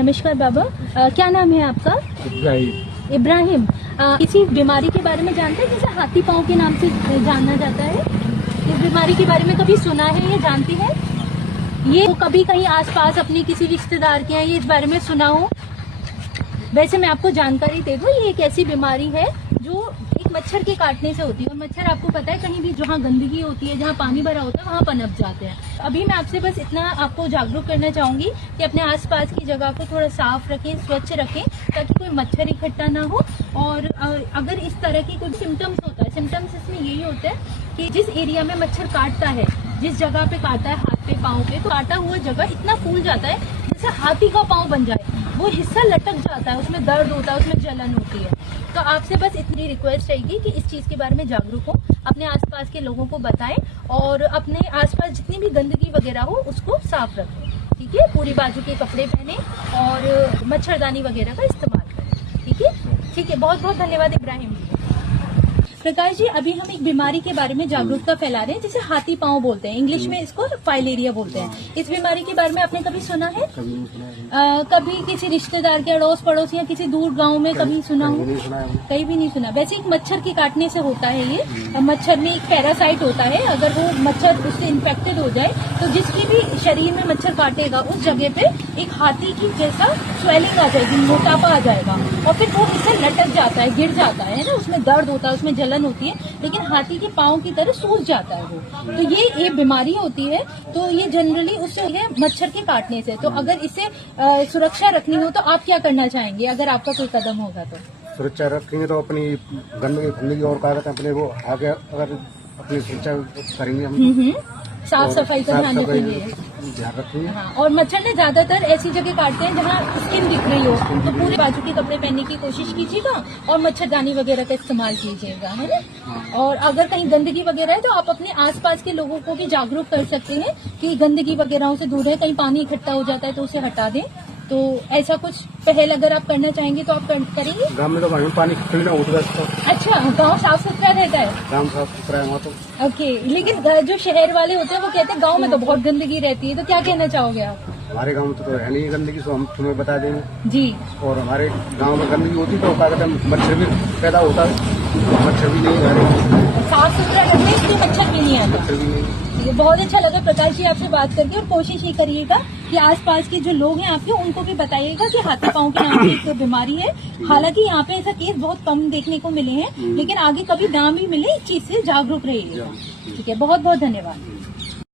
नमस्कार बाबा, क्या नाम है आपका? इब्राहिम। किसी बीमारी के बारे में जानते हैं जिसे हाथी पांव के नाम से जाना जाता है? इस बीमारी के बारे में कभी सुना है या जानती है? ये कभी कहीं आसपास अपने किसी रिश्तेदार के हैं ये इस बारे में सुना हो? वैसे मैं आपको जानकारी दे दूं, ये एक ऐसी बीमारी है जो एक मच्छर के काटने से होती है। और मच्छर आपको पता है कहीं भी जहाँ गंदगी होती है, जहाँ पानी भरा होता है, वहाँ पनप जाते हैं। अभी मैं आपसे बस इतना आपको जागरूक करना चाहूंगी कि अपने आसपास की जगह को थोड़ा साफ रखें, स्वच्छ रखें, ताकि कोई मच्छर इकट्ठा ना हो। और अगर इस तरह की कोई सिम्टम्स होता है, सिम्टम्स इसमें यही होता है कि जिस एरिया में मच्छर काटता है, जिस जगह पे काटा है, हाथ पे, पाँव पे, तो काटा हुआ जगह इतना फूल जाता है जैसे हाथी का पाँव बन जाए, वो हिस्सा लटक जाता है, उसमें दर्द होता है, उसमें जलन होती है। तो आपसे बस इतनी रिक्वेस्ट रहेगी कि इस चीज के बारे में जागरूक हो, अपने आसपास के लोगों को बताएं और अपने आसपास जितनी भी गंदगी वगैरह हो उसको साफ रखें। ठीक है, पूरी बाजू के कपड़े पहने और मच्छरदानी वगैरह का इस्तेमाल करें। ठीक है, ठीक है, बहुत बहुत धन्यवाद इब्राहिम जी। प्रकाश जी, अभी हम एक बीमारी के बारे में जागरूकता फैला रहे हैं जिसे हाथी पांव बोलते हैं, इंग्लिश में इसको फाइलेरिया बोलते हैं। इस बीमारी के बारे में आपने कभी सुना है? कभी किसी रिश्तेदार के अड़ोस पड़ोस या किसी दूर गांव में कभी सुना हो? कहीं भी नहीं सुना। वैसे एक मच्छर के काटने से होता है ये। मच्छर में एक पैरासाइट होता है, अगर वो मच्छर उससे इन्फेक्टेड हो जाए तो जिसकी भी शरीर में मच्छर काटेगा उस जगह पे एक हाथी की जैसा स्वेलिंग आ जाएगी, मोटापा आ जाएगा और फिर वो इससे लटक जाता है, गिर जाता है ना, उसमें दर्द होता है, उसमें जलन होती है, लेकिन हाथी के पाँव की तरह सूज जाता है वो। तो ये बीमारी होती है, तो ये जनरली उससे है मच्छर के काटने से। तो अगर इसे सुरक्षा रखनी हो तो आप क्या करना चाहेंगे अगर आपका कोई कदम होगा तो? सुरक्षा रखेंगे तो अपनी गंदगी और क्या कहते हैं अपने वो आगे अगर अपनी सुरक्षा करेंगे हम साफ सफाई का ध्यान रखेंगे। ध्यान रखेंगे। हाँ, और मच्छर ने ज्यादातर ऐसी जगह काटते हैं जहाँ स्किन दिख रही हो, तो पूरे बाजू के कपड़े पहनने की कोशिश कीजिएगा और मच्छरदानी वगैरह का इस्तेमाल कीजिएगा, है ना। और अगर कहीं गंदगी वगैरह है तो आप अपने आसपास के लोगों को भी जागरूक कर सकते हैं कि गंदगी वगैरह से दूर है। कहीं पानी इकट्ठा हो जाता है तो उसे हटा दें। तो ऐसा कुछ पहल अगर आप करना चाहेंगे तो आप करेंगे? गाँव में तो पानी क्लीन उठ गया। अच्छा, गाँव साफ सुथरा रहता है? गाँव साफ सुथरा है वहाँ तो। ओके, लेकिन जो शहर वाले होते हैं वो कहते हैं गांव में तो बहुत गंदगी रहती है, तो क्या कहना चाहोगे आप? हमारे गाँव में तो है नहीं गंदगी, तो हम तुम्हें बता देंगे जी। और हमारे गाँव में गंदगी होती तो क्या कहते हैं मच्छर भी पैदा होता है, मच्छर भी नहीं है, साफ सुथरा रखने से मच्छर भी नहीं आता। मच्छर भी नहीं। ये बहुत अच्छा लगा प्रकाश जी आपसे बात करके। और कोशिश ये करिएगा कि आसपास के जो लोग हैं आपके, उनको भी बताइएगा कि हाथी पांव के नाम से एक बीमारी है। हालांकि यहाँ पे ऐसा केस बहुत कम देखने को मिले हैं, लेकिन आगे कभी ना भी मिले इस चीज से जागरूक रहिएगा। ठीक है, बहुत बहुत धन्यवाद।